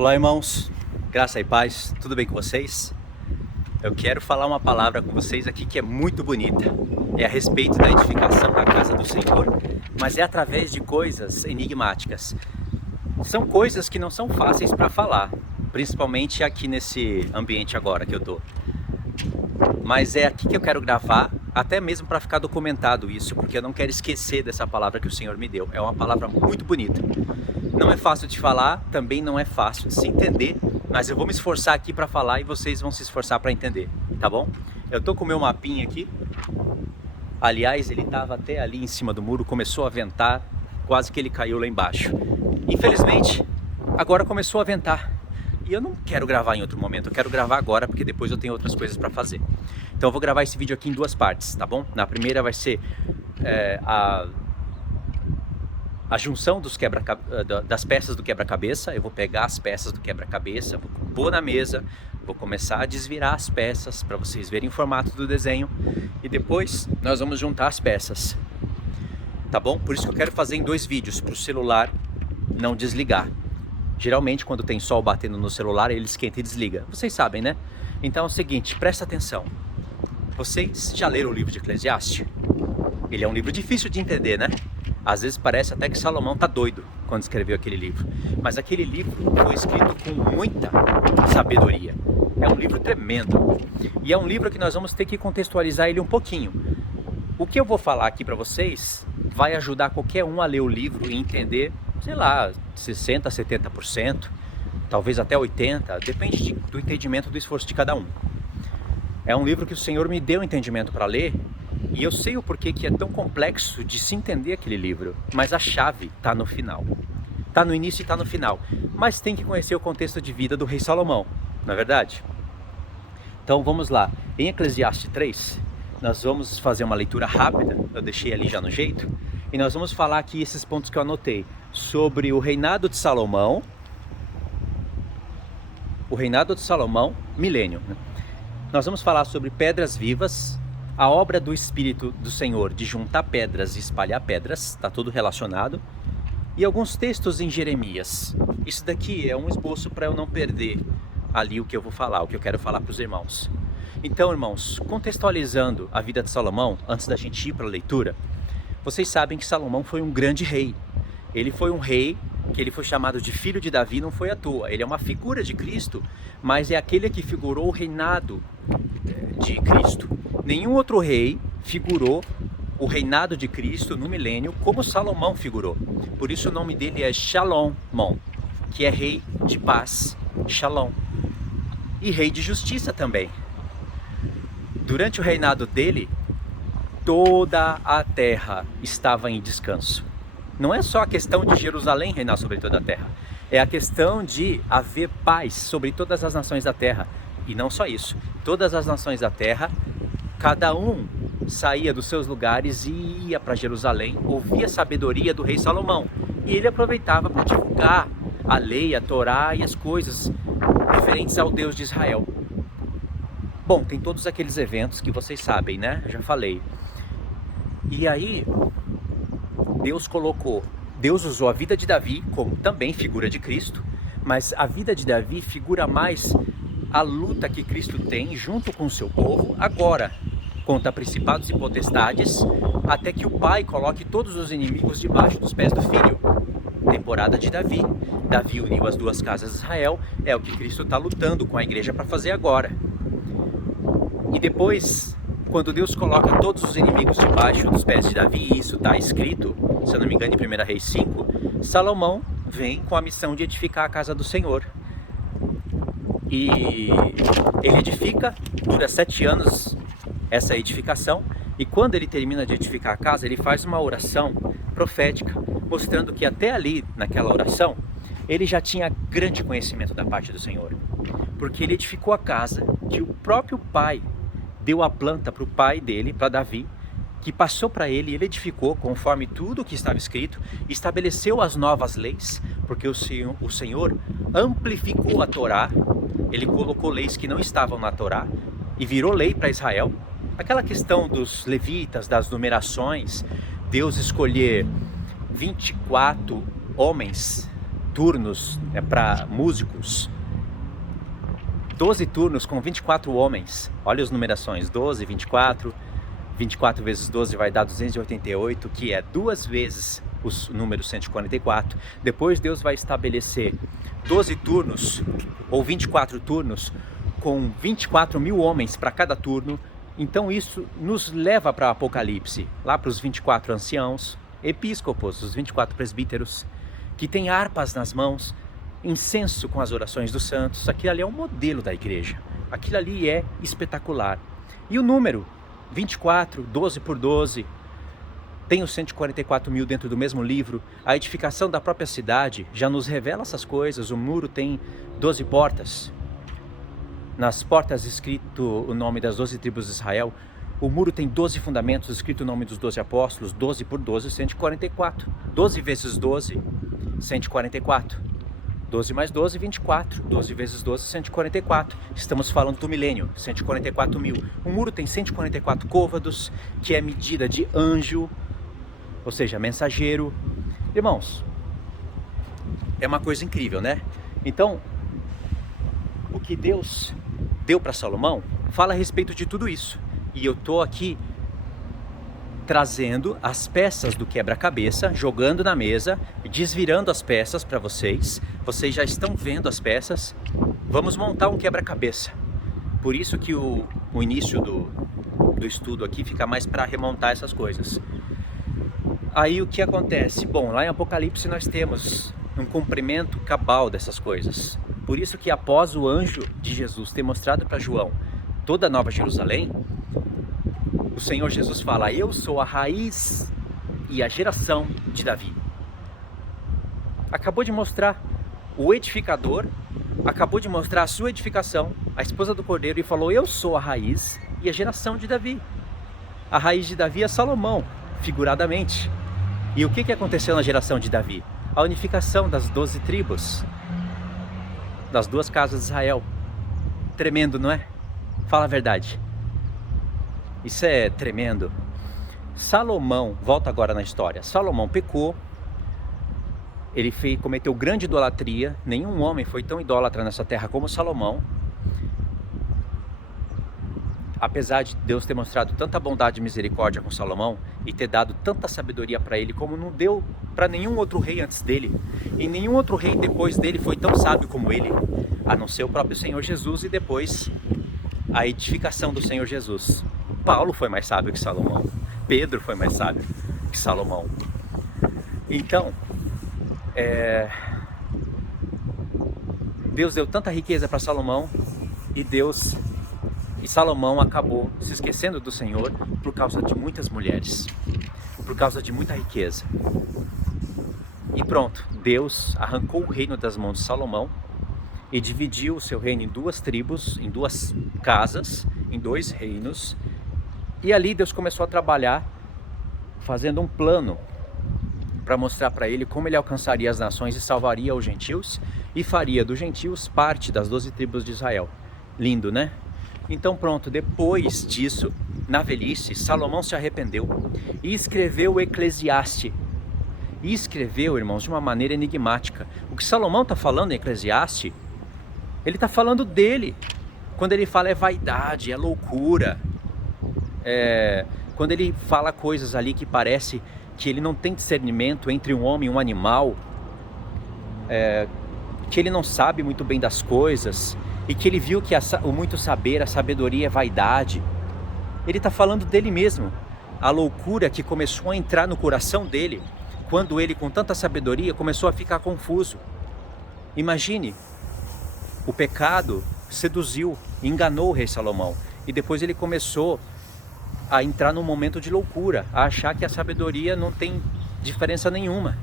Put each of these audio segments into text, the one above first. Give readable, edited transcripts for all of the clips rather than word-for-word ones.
Olá, irmãos, graça e paz, tudo bem com vocês? Eu quero falar uma palavra com vocês aqui que é muito bonita. É a respeito da edificação da casa do Senhor, mas é através de coisas enigmáticas. São coisas que não são fáceis para falar, principalmente aqui nesse ambiente agora que eu tô. Mas é aqui que eu quero gravar, até mesmo para ficar documentado isso, porque eu não quero esquecer dessa palavra que o Senhor me deu. É uma palavra muito bonita. Não é fácil de falar, também não é fácil de se entender, mas eu vou me esforçar aqui para falar e vocês vão se esforçar para entender, tá bom? Eu tô com o meu mapinha aqui. Aliás, ele estava até ali em cima do muro, começou a ventar, quase que ele caiu lá embaixo. Infelizmente, agora começou a ventar. E eu não quero gravar em outro momento, eu quero gravar agora, porque depois eu tenho outras coisas para fazer. Então eu vou gravar esse vídeo aqui em duas partes, tá bom? Na primeira vai ser a junção das peças do quebra-cabeça. Eu vou pegar as peças do quebra-cabeça, vou pôr na mesa, vou começar a desvirar as peças para vocês verem o formato do desenho. E depois nós vamos juntar as peças, tá bom? Por isso que eu quero fazer em dois vídeos, para o celular não desligar. Geralmente quando tem sol batendo no celular, ele esquenta e desliga. Vocês sabem, né? Então é o seguinte, presta atenção. Vocês já leram o livro de Eclesiastes? Ele é um livro difícil de entender, né? Às vezes parece até que Salomão tá doido quando escreveu aquele livro. Mas aquele livro foi escrito com muita sabedoria. É um livro tremendo. E é um livro que nós vamos ter que contextualizar ele um pouquinho. O que eu vou falar aqui para vocês vai ajudar qualquer um a ler o livro e entender, sei lá, 60%, 70%, talvez até 80%, depende do entendimento, do esforço de cada um. É um livro que o Senhor me deu entendimento para ler, e eu sei o porquê que é tão complexo de se entender aquele livro, mas a chave está no final. Está no início e está no final, mas tem que conhecer o contexto de vida do rei Salomão, não é verdade? Então vamos lá, em Eclesiastes 3, nós vamos fazer uma leitura rápida, eu deixei ali já no jeito, e nós vamos falar aqui esses pontos que eu anotei, sobre o reinado de Salomão, milênio, né? Nós vamos falar sobre pedras vivas, a obra do Espírito do Senhor de juntar pedras e espalhar pedras, está tudo relacionado, e alguns textos em Jeremias. Isso daqui é um esboço para eu não perder ali o que eu vou falar, o que eu quero falar para os irmãos. Então, irmãos, contextualizando a vida de Salomão, antes da gente ir para a leitura, vocês sabem que Salomão foi um grande rei. Ele foi um rei que ele foi chamado de filho de Davi, não foi à toa. Ele é uma figura de Cristo, mas é aquele que figurou o reinado de Cristo. Nenhum outro rei figurou o reinado de Cristo no milênio como Salomão figurou. Por isso o nome dele é Shalom, que é rei de paz, Shalom. E rei de justiça também. Durante o reinado dele, toda a terra estava em descanso. Não é só a questão de Jerusalém reinar sobre toda a terra. É a questão de haver paz sobre todas as nações da terra. E não só isso. Todas as nações da terra, cada um saía dos seus lugares e ia para Jerusalém, ouvia a sabedoria do rei Salomão. E ele aproveitava para divulgar a lei, a Torá e as coisas referentes ao Deus de Israel. Bom, tem todos aqueles eventos que vocês sabem, né? Eu já falei. E aí, Deus usou a vida de Davi como também figura de Cristo, mas a vida de Davi figura mais a luta que Cristo tem junto com o seu povo agora, contra principados e potestades, até que o Pai coloque todos os inimigos debaixo dos pés do Filho. Temporada de Davi. Davi uniu as duas casas de Israel, é o que Cristo está lutando com a igreja para fazer agora. E depois, quando Deus coloca todos os inimigos debaixo dos pés de Davi, e isso está escrito, se eu não me engano, em 1 Reis 5, Salomão vem com a missão de edificar a casa do Senhor. E ele edifica, dura 7 anos essa edificação, e quando ele termina de edificar a casa, ele faz uma oração profética, mostrando que até ali, naquela oração, ele já tinha grande conhecimento da parte do Senhor, porque ele edificou a casa que o próprio pai deu a planta para o pai dele, para Davi, que passou para ele, e ele edificou conforme tudo o que estava escrito, estabeleceu as novas leis, porque o Senhor amplificou a Torá, ele colocou leis que não estavam na Torá, e virou lei para Israel. Aquela questão dos levitas, das numerações, Deus escolher 24 homens turnos para músicos, 12 turnos com 24 homens. Olha as numerações, 12, 24, 24 vezes 12 vai dar 288, que é 2 vezes o número 144. Depois Deus vai estabelecer 12 turnos, ou 24 turnos, com 24 mil homens para cada turno. Então isso nos leva para Apocalipse, lá para os 24 anciãos, episcopos, os 24 presbíteros, que têm harpas nas mãos, incenso com as orações dos santos. Aquilo ali é um modelo da igreja, aquilo ali é espetacular. E o número 24, 12 por 12, tem os 144 mil dentro do mesmo livro. A edificação da própria cidade já nos revela essas coisas. O muro tem 12 portas, nas portas escrito o nome das 12 tribos de Israel. O muro tem 12 fundamentos, escrito o nome dos 12 apóstolos. 12 por 12, 144. 12 vezes 12, 144. 12 mais 12, 24. 12 vezes 12, 144. Estamos falando do milênio, 144 mil. O muro tem 144 côvados, que é medida de anjo, ou seja, mensageiro. Irmãos, é uma coisa incrível, né? Então, o que Deus deu para Salomão fala a respeito de tudo isso. E eu estou aqui trazendo as peças do quebra-cabeça, jogando na mesa, desvirando as peças para vocês. Vocês já estão vendo as peças. Vamos montar um quebra-cabeça. Por isso que o início do estudo aqui fica mais para remontar essas coisas. Aí o que acontece? Bom, lá em Apocalipse nós temos um cumprimento cabal dessas coisas. Por isso que após o anjo de Jesus ter mostrado para João toda a Nova Jerusalém, o Senhor Jesus fala: eu sou a raiz e a geração de Davi. Acabou de mostrar o edificador, acabou de mostrar a sua edificação, a esposa do Cordeiro, e falou: eu sou a raiz e a geração de Davi. A raiz de Davi é Salomão, figuradamente. E o que aconteceu na geração de Davi? A unificação das 12 tribos, das duas casas de Israel. Tremendo, não é? Fala a verdade. Isso é tremendo. Salomão, volta agora na história. Salomão pecou. Ele cometeu grande idolatria. Nenhum homem foi tão idólatra nessa terra como Salomão. Apesar de Deus ter mostrado tanta bondade e misericórdia com Salomão e ter dado tanta sabedoria para ele, como não deu para nenhum outro rei antes dele, e nenhum outro rei depois dele foi tão sábio como ele, a não ser o próprio Senhor Jesus e depois a edificação do Senhor Jesus. Paulo foi mais sábio que Salomão. Pedro foi mais sábio que Salomão. Então, Deus deu tanta riqueza para Salomão e Salomão acabou se esquecendo do Senhor por causa de muitas mulheres, por causa de muita riqueza. E pronto, Deus arrancou o reino das mãos de Salomão e dividiu o seu reino em duas tribos, em duas casas, em dois reinos. E ali Deus começou a trabalhar, fazendo um plano para mostrar para ele como ele alcançaria as nações e salvaria os gentios, e faria dos gentios parte das 12 tribos de Israel. Lindo, né? Então pronto, depois disso, na velhice, Salomão se arrependeu e escreveu o Eclesiastes. E escreveu, irmãos, de uma maneira enigmática. O que Salomão está falando em Eclesiastes, ele está falando dele. Quando ele fala é vaidade, é loucura. Quando ele fala coisas ali que parece que ele não tem discernimento entre um homem e um animal, que ele não sabe muito bem das coisas, e que ele viu que o muito saber, a sabedoria é vaidade. Ele está falando dele mesmo. A loucura que começou a entrar no coração dele, quando ele, com tanta sabedoria, começou a ficar confuso. Imagine, o pecado seduziu, enganou o rei Salomão, e depois ele começou a entrar num momento de loucura, a achar que a sabedoria não tem diferença nenhuma.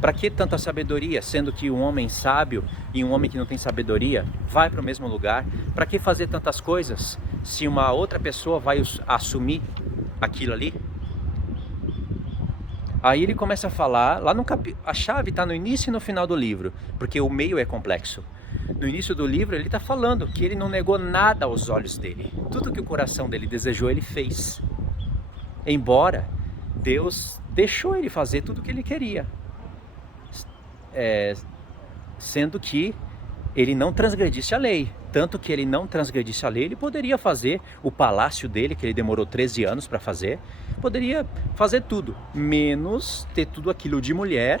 Para que tanta sabedoria, sendo que um homem sábio e um homem que não tem sabedoria vai para o mesmo lugar? Para que fazer tantas coisas se uma outra pessoa vai assumir aquilo ali? Aí ele começa a falar, lá no a chave está no início e no final do livro, porque o meio é complexo. No início do livro ele está falando que ele não negou nada aos olhos dele. Tudo que o coração dele desejou, ele fez. Embora Deus deixou ele fazer tudo o que ele queria. sendo que ele não transgredisse a lei. Tanto que ele não transgredisse a lei, ele poderia fazer o palácio dele, que ele demorou 13 anos para fazer, poderia fazer tudo, menos ter tudo aquilo de mulher,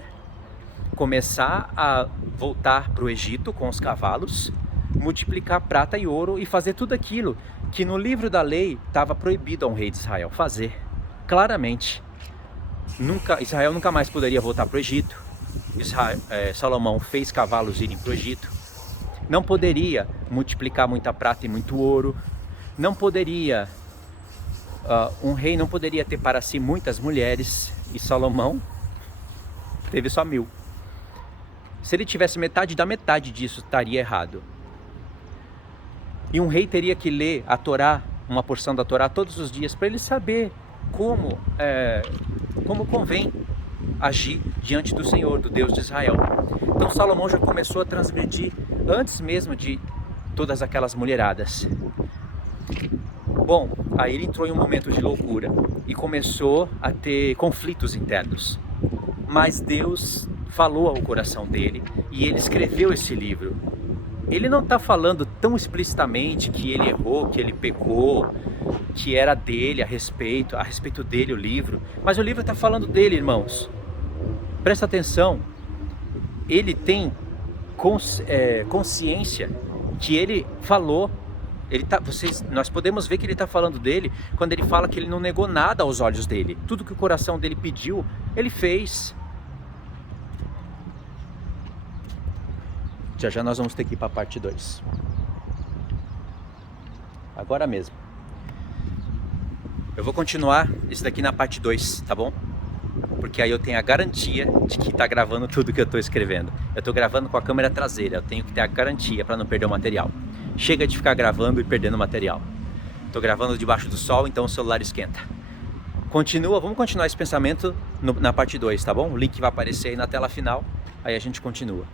começar a voltar para o Egito com os cavalos, multiplicar prata e ouro e fazer tudo aquilo que no livro da lei estava proibido a um rei de Israel fazer, claramente. Israel nunca mais poderia voltar para o Egito. Salomão fez cavalos irem para o Egito. Não poderia multiplicar muita prata e muito ouro. Não poderia, um rei não poderia ter para si muitas mulheres. E Salomão teve só 1000. Se ele tivesse metade da metade disso, estaria errado. E um rei teria que ler a Torá, uma porção da Torá todos os dias, para ele saber como convém agir diante do Senhor, do Deus de Israel. Então Salomão já começou a transgredir antes mesmo de todas aquelas mulheradas. Bom, aí ele entrou em um momento de loucura e começou a ter conflitos internos. Mas Deus falou ao coração dele e ele escreveu esse livro. Ele não está falando tão explicitamente que ele errou, que ele pecou, que era dele a respeito dele o livro. Mas o livro está falando dele, irmãos. Presta atenção. Ele tem consciência que ele falou. Nós podemos ver que ele está falando dele quando ele fala que ele não negou nada aos olhos dele. Tudo que o coração dele pediu, ele fez. Já nós vamos ter que ir para a parte 2. Agora mesmo. Eu vou continuar isso daqui na parte 2, tá bom? Porque aí eu tenho a garantia de que está gravando tudo que eu estou escrevendo. Eu estou gravando com a câmera traseira, eu tenho que ter a garantia para não perder o material. Chega de ficar gravando e perdendo material. Estou gravando debaixo do sol, então o celular esquenta. Vamos continuar esse pensamento na parte 2, tá bom? O link vai aparecer aí na tela final, aí a gente continua.